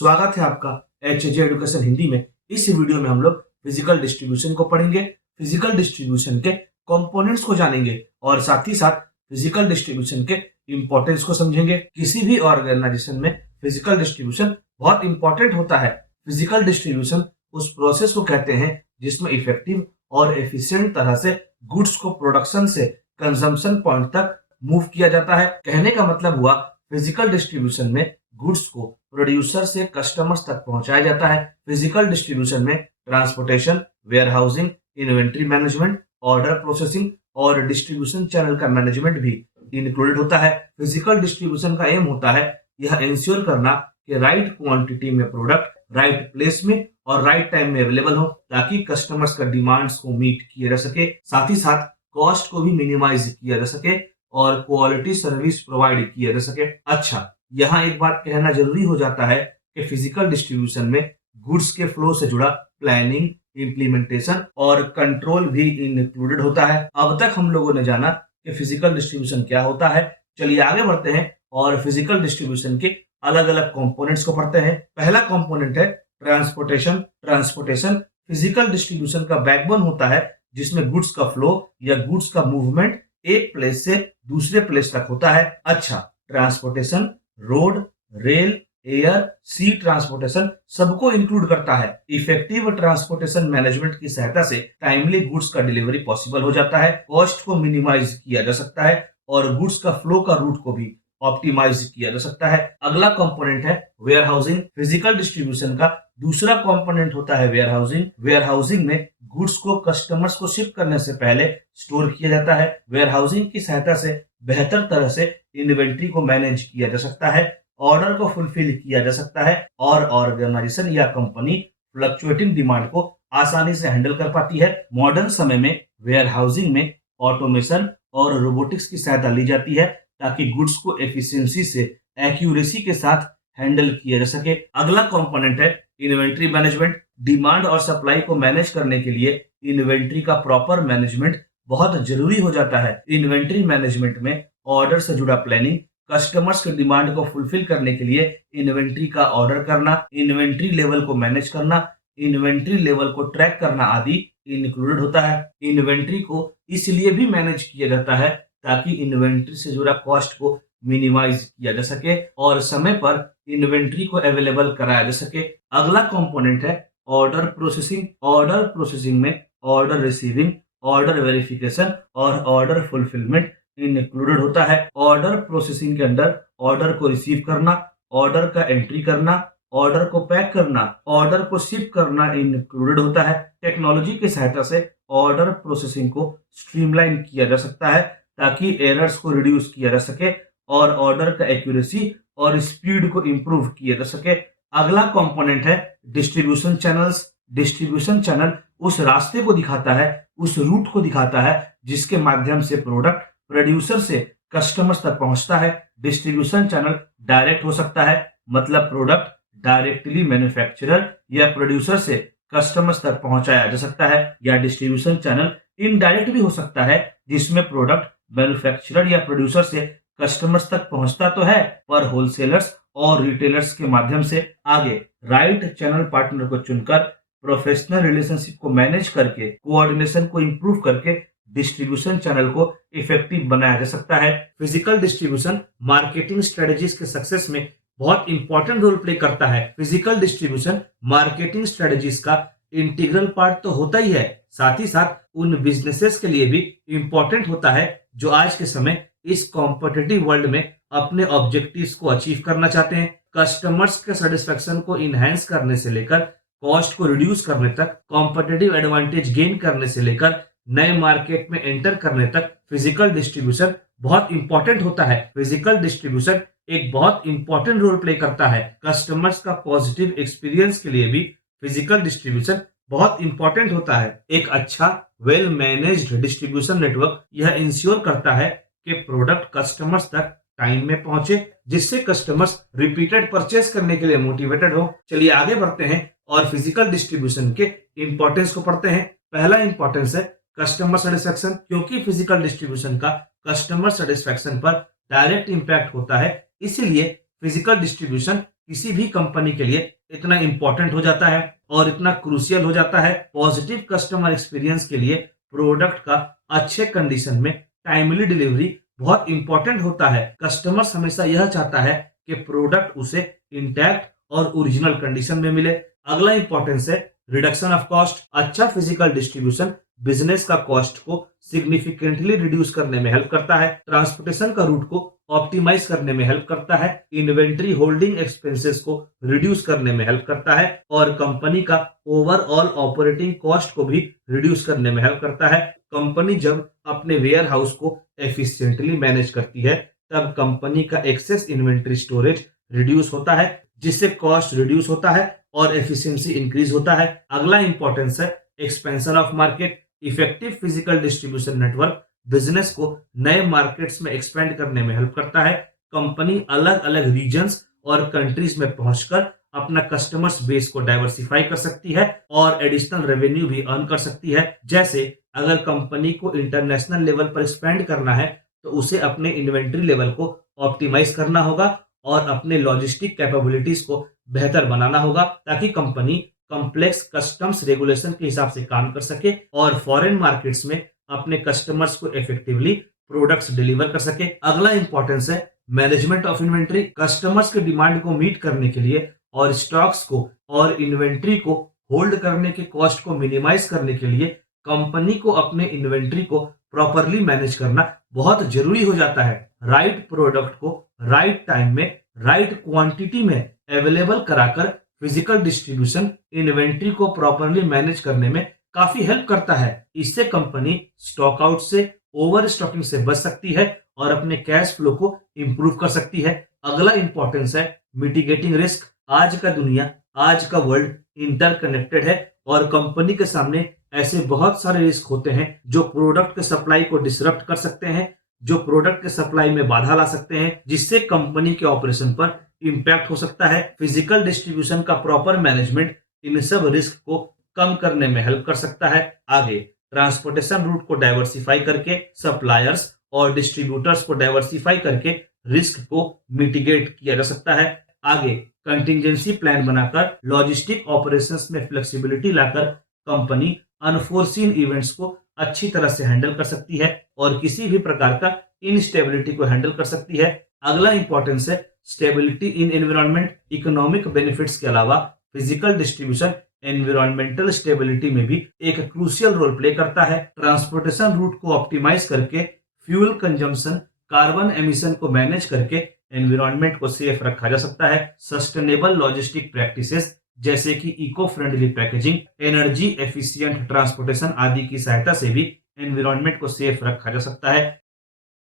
स्वागत है आपका एचजे एडुकेशन हिंदी में। इस वीडियो में हम लोग फिजिकल डिस्ट्रीब्यूशन को पढ़ेंगे, फिजिकल डिस्ट्रीब्यूशन के कंपोनेंट्स को जानेंगे और साथ ही साथ फिजिकल डिस्ट्रीब्यूशन के इंपॉर्टेंस को समझेंगे। किसी भी ऑर्गेनाइजेशन में फिजिकल डिस्ट्रीब्यूशन बहुत इंपॉर्टेंट होता है। फिजिकल डिस्ट्रीब्यूशन उस प्रोसेस को कहते हैं जिसमें इफेक्टिव और एफिशिएंट तरह से गुड्स को प्रोडक्शन से कंजम्पशन पॉइंट तक मूव किया जाता है। कहने का मतलब हुआ फिजिकल डिस्ट्रीब्यूशन में गुड्स को प्रोड्यूसर से कस्टमर्स तक पहुंचाया जाता है। फिजिकल डिस्ट्रीब्यूशन में transportation, warehousing, inventory management, order processing और डिस्ट्रीब्यूशन चैनल का मैनेजमेंट भी इंक्लूडेड होता है। फिजिकल डिस्ट्रीब्यूशन का एम होता है यह इंश्योर करना कि राइट क्वांटिटी में प्रोडक्ट राइट प्लेस में और राइट टाइम में अवेलेबल हो ताकि कस्टमर्स का डिमांड्स को मीट किया जा सके, साथ ही साथ कॉस्ट को भी मिनिमाइज किया जा सके और क्वालिटी सर्विस प्रोवाइड किया जा सके। अच्छा, यहाँ एक बात कहना जरूरी हो जाता है कि फिजिकल डिस्ट्रीब्यूशन में गुड्स के फ्लो से जुड़ा प्लानिंग, इंप्लीमेंटेशन और कंट्रोल भी इंक्लूडेड होता है। अब तक हम लोगों ने जाना कि फिजिकल डिस्ट्रीब्यूशन क्या होता है। चलिए आगे बढ़ते हैं और फिजिकल डिस्ट्रीब्यूशन के अलग अलग कंपोनेंट्स को पढ़ते हैं। पहला कंपोनेंट है ट्रांसपोर्टेशन। ट्रांसपोर्टेशन फिजिकल डिस्ट्रीब्यूशन का बैकबोन होता है जिसमें गुड्स का फ्लो या गुड्स का मूवमेंट एक प्लेस से दूसरे प्लेस तक होता है। अच्छा, ट्रांसपोर्टेशन रोड, रेल, एयर, सी ट्रांसपोर्टेशन सबको इंक्लूड करता है। इफेक्टिव ट्रांसपोर्टेशन मैनेजमेंट की सहायता से टाइमली गुड्स का डिलीवरी पॉसिबल हो जाता है, कॉस्ट को मिनिमाइज किया जा सकता है और गुड्स का फ्लो का रूट को भी ऑप्टिमाइज किया जा सकता है। अगला कंपोनेंट है वेयर हाउसिंग। फिजिकल डिस्ट्रीब्यूशन का दूसरा कंपोनेंट होता है वेयर हाउसिंग। वेयर हाउसिंग में गुड्स को कस्टमर्स को शिप करने से पहले स्टोर किया जाता है। वेयर हाउसिंग की सहायता से बेहतर तरह से इन्वेंट्री को मैनेज किया जा सकता है, ऑर्डर को फुलफिल किया जा सकता है और ऑर्गेनाइजेशन या कंपनी फ्लक्चुएटिंग डिमांड को आसानी से हैंडल कर पाती है। मॉडर्न समय में वेयर हाउसिंग में ऑटोमेशन और रोबोटिक्स की सहायता ली जाती है ताकि गुड्स को एफिशिएंसी से एक्यूरेसी के साथ हैंडल किया जा सके। अगला कंपोनेंट है इन्वेंट्री मैनेजमेंट। डिमांड और सप्लाई को मैनेज करने के लिए इन्वेंट्री का प्रॉपर मैनेजमेंट बहुत जरूरी हो जाता है। इन्वेंट्री मैनेजमेंट में ऑर्डर से जुड़ा प्लानिंग, कस्टमर्स के डिमांड को फुलफिल करने के लिए इन्वेंट्री का ऑर्डर करना, इन्वेंट्री लेवल को मैनेज करना, इन्वेंट्री लेवल को ट्रैक करना आदि इंक्लूडेड होता है। इन्वेंट्री को इसलिए भी मैनेज किया जाता है ताकि इन्वेंट्री से जुड़ा कॉस्ट को मिनिमाइज किया जा सके और समय पर इन्वेंट्री को अवेलेबल कराया जा सके। अगला कंपोनेंट है ऑर्डर प्रोसेसिंग। ऑर्डर प्रोसेसिंग में ऑर्डर रिसीविंग, ऑर्डर वेरिफिकेशन और ऑर्डर फुलफिलमेंट इंक्लूडेड होता है। ऑर्डर प्रोसेसिंग के अंदर ऑर्डर को रिसीव करना, ऑर्डर का एंट्री करना, ऑर्डर को पैक करना, ऑर्डर को शिप करना इंक्लूडेड होता है। टेक्नोलॉजी की सहायता से ऑर्डर प्रोसेसिंग को स्ट्रीमलाइन किया जा सकता है ताकि एरर्स को रिड्यूस किया जा सके और ऑर्डर का एक्यूरेसी और स्पीड को इंप्रूव किया जा सके। अगला कंपोनेंट है डिस्ट्रीब्यूशन चैनल्स। डिस्ट्रीब्यूशन चैनल उस रास्ते को दिखाता है, उस रूट को दिखाता है जिसके माध्यम से प्रोडक्ट प्रोड्यूसर से कस्टमर्स तक पहुंचता है। डिस्ट्रीब्यूशन चैनल डायरेक्ट हो सकता है, मतलब प्रोडक्ट डायरेक्टली मैन्युफैक्चरर या प्रोड्यूसर से कस्टमर्स तक पहुंचाया जा सकता है, या डिस्ट्रीब्यूशन चैनल इनडायरेक्ट भी हो सकता है जिसमें प्रोडक्ट मैन्युफैक्चरर या प्रोड्यूसर से कस्टमर्स तक पहुंचता तो है पर होलसेलर्स और रिटेलर्स के माध्यम से। आगे राइट चैनल पार्टनर को चुनकर प्रोफेशनल रिलेशनशिप को मैनेज करके, कोऑर्डिनेशन को इंप्रूव करके डिस्ट्रीब्यूशन चैनल को इफेक्टिव बनाया जा सकता है। फिजिकल डिस्ट्रीब्यूशन मार्केटिंग स्ट्रेटजीज के सक्सेस में बहुत इंपॉर्टेंट रोल प्ले करता है। फिजिकल डिस्ट्रीब्यूशन मार्केटिंग स्ट्रेटजीज का इंटीग्रल पार्ट तो होता ही है, साथ ही साथ उन बिजनेसेस के लिए भी इंपॉर्टेंट होता है जो आज के समय इस कॉम्पिटिटिव वर्ल्ड में अपने ऑब्जेक्टिव्स को अचीव करना चाहते हैं। कस्टमर्स के सेटिस्फेक्शन को इनहेंस करने से लेकर कॉस्ट को रिड्यूस करने तक, कॉम्पिटिटिव एडवांटेज गेन करने से लेकर नए मार्केट में एंटर करने तक फिजिकल डिस्ट्रीब्यूशन बहुत इंपॉर्टेंट होता है। फिजिकल डिस्ट्रीब्यूशन एक बहुत इंपॉर्टेंट रोल प्ले करता है। कस्टमर्स का पॉजिटिव एक्सपीरियंस के लिए भी फिजिकल डिस्ट्रीब्यूशन बहुत इंपॉर्टेंट होता है। एक अच्छा वेल मैनेज्ड डिस्ट्रीब्यूशन नेटवर्क यह इंश्योर करता है कि प्रोडक्ट कस्टमर्स तक टाइम में पहुंचे, जिससे कस्टमर्स रिपीटेड परचेस करने के लिए मोटिवेटेड हो। चलिए आगे बढ़ते हैं और फिजिकल डिस्ट्रीब्यूशन के इंपॉर्टेंस को पढ़ते हैं। पहला इंपॉर्टेंस है कस्टमर सेटिस्फेक्शन। क्योंकि फिजिकल डिस्ट्रीब्यूशन का कस्टमर सेटिस्फेक्शन पर डायरेक्ट इंपैक्ट होता है, इसीलिए फिजिकल डिस्ट्रीब्यूशन किसी भी कंपनी के लिए इतना इंपॉर्टेंट हो जाता है और इतना क्रूशियल हो जाता है। पॉजिटिव कस्टमर एक्सपीरियंस के लिए प्रोडक्ट का अच्छे कंडीशन में टाइमली डिलीवरी बहुत इंपॉर्टेंट होता है। कस्टमर्स हमेशा यह चाहता है कि प्रोडक्ट उसे इंटैक्ट और ओरिजिनल कंडीशन में मिले। अगला इंपॉर्टेंस है रिडक्शन ऑफ कॉस्ट। अच्छा फिजिकल डिस्ट्रीब्यूशन बिजनेस का कॉस्ट को सिग्निफिकेंटली रिड्यूस करने में हेल्प करता है, ट्रांसपोर्टेशन का रूट को ऑप्टिमाइज करने में हेल्प करता है, इन्वेंट्री होल्डिंग एक्सपेंसेस को रिड्यूस करने में हेल्प करता है और कंपनी का ओवरऑल ऑपरेटिंग कॉस्ट को भी रिड्यूस करने में हेल्प करता है। कंपनी जब अपने वेयर हाउस को एफिशिएंटली मैनेज करती है तब कंपनी का एक्सेस इन्वेंट्री स्टोरेज रिड्यूस होता है, जिससे कॉस्ट रिड्यूस होता है और एफिशिएंसी इंक्रीज होता है। अगला इंपॉर्टेंस है expansion of market. Effective physical distribution network business को नए मार्केट्स में एक्सपेंड करने में हेल्प करता है। कंपनी अलग अलग रीजन्स और कंट्रीज में पहुंचकर अपना कस्टमर्स बेस को डाइवर्सिफाई कर सकती है और एडिशनल रेवेन्यू भी अर्न कर सकती है। जैसे अगर कंपनी को इंटरनेशनल लेवल पर स्पेंड करना है तो उसे अपने इन्वेंट्री लेवल को ऑप्टिमाइज करना होगा और अपने लॉजिस्टिक कैपेबिलिटीज को बेहतर बनाना होगा ताकि कंपनी कॉम्प्लेक्स कस्टम्स रेगुलेशन के हिसाब से काम कर सके और फॉरेन मार्केट्स में अपने कस्टमर्स को इफेक्टिवली प्रोडक्ट्स डिलीवर कर सके। अगला इंपॉर्टेंस है मैनेजमेंट ऑफ इन्वेंट्री। कस्टमर्स के डिमांड को मीट करने के लिए और स्टॉक्स को और इन्वेंट्री को होल्ड करने के कॉस्ट को मिनिमाइज करने के लिए कंपनी को अपने इन्वेंट्री को प्रॉपरली मैनेज करना बहुत जरूरी हो जाता है। राइट प्रोडक्ट को राइट टाइम में राइट क्वांटिटी में अवेलेबल कराकर फिजिकल डिस्ट्रीब्यूशन इन्वेंट्री को प्रॉपरली मैनेज करने में काफी हेल्प करता है। इससे कंपनी स्टॉक आउट से, ओवर स्टॉकिंग से बच सकती है और अपने कैश फ्लो को इंप्रूव कर सकती है। अगला इंपॉर्टेंस है मिटिगेटिंग रिस्क। आज का दुनिया, आज का वर्ल्ड इंटरकनेक्टेड है और कंपनी के सामने ऐसे बहुत सारे रिस्क होते हैं जो प्रोडक्ट के सप्लाई को डिसरप्ट कर सकते हैं, जो प्रोडक्ट के सप्लाई में बाधा ला सकते हैं, जिससे कंपनी के ऑपरेशन पर इंपैक्ट हो सकता है। फिजिकल डिस्ट्रीब्यूशन का प्रॉपर मैनेजमेंट इन सब रिस्क को कम करने में हेल्प कर सकता है। आगे ट्रांसपोर्टेशन रूट को डाइवर्सिफाई करके, सप्लायर्स और डिस्ट्रीब्यूटर्स को डाइवर्सिफाई करके रिस्क को मिटिगेट किया जा सकता है। आगे कंटिंजेंसी प्लान बनाकर लॉजिस्टिक ऑपरेशंस में फ्लेक्सिबिलिटी लाकर कंपनी अनफोर्सीन इवेंट्स को अच्छी तरह से हैंडल कर सकती है और किसी भी प्रकार का इनस्टेबिलिटी को हैंडल कर सकती है। अगला इंपॉर्टेंस है stability in environment. Economic benefits के अलावा फिजिकल डिस्ट्रीब्यूशन एनवायरमेंटल स्टेबिलिटी में भी एक क्रूशियल रोल प्ले करता है। ट्रांसपोर्टेशन रूट को ऑप्टिमाइज करके फ्यूल कंजम्पशन, कार्बन एमिशन को मैनेज करके एनवायरनमेंट को सेफ रखा जा सकता है। सस्टेनेबल लॉजिस्टिक प्रैक्टिसेस जैसे कि eco friendly packaging, energy efficient transportation आदि की सहायता से भी एनवायरनमेंट को सेफ रखा जा सकता है।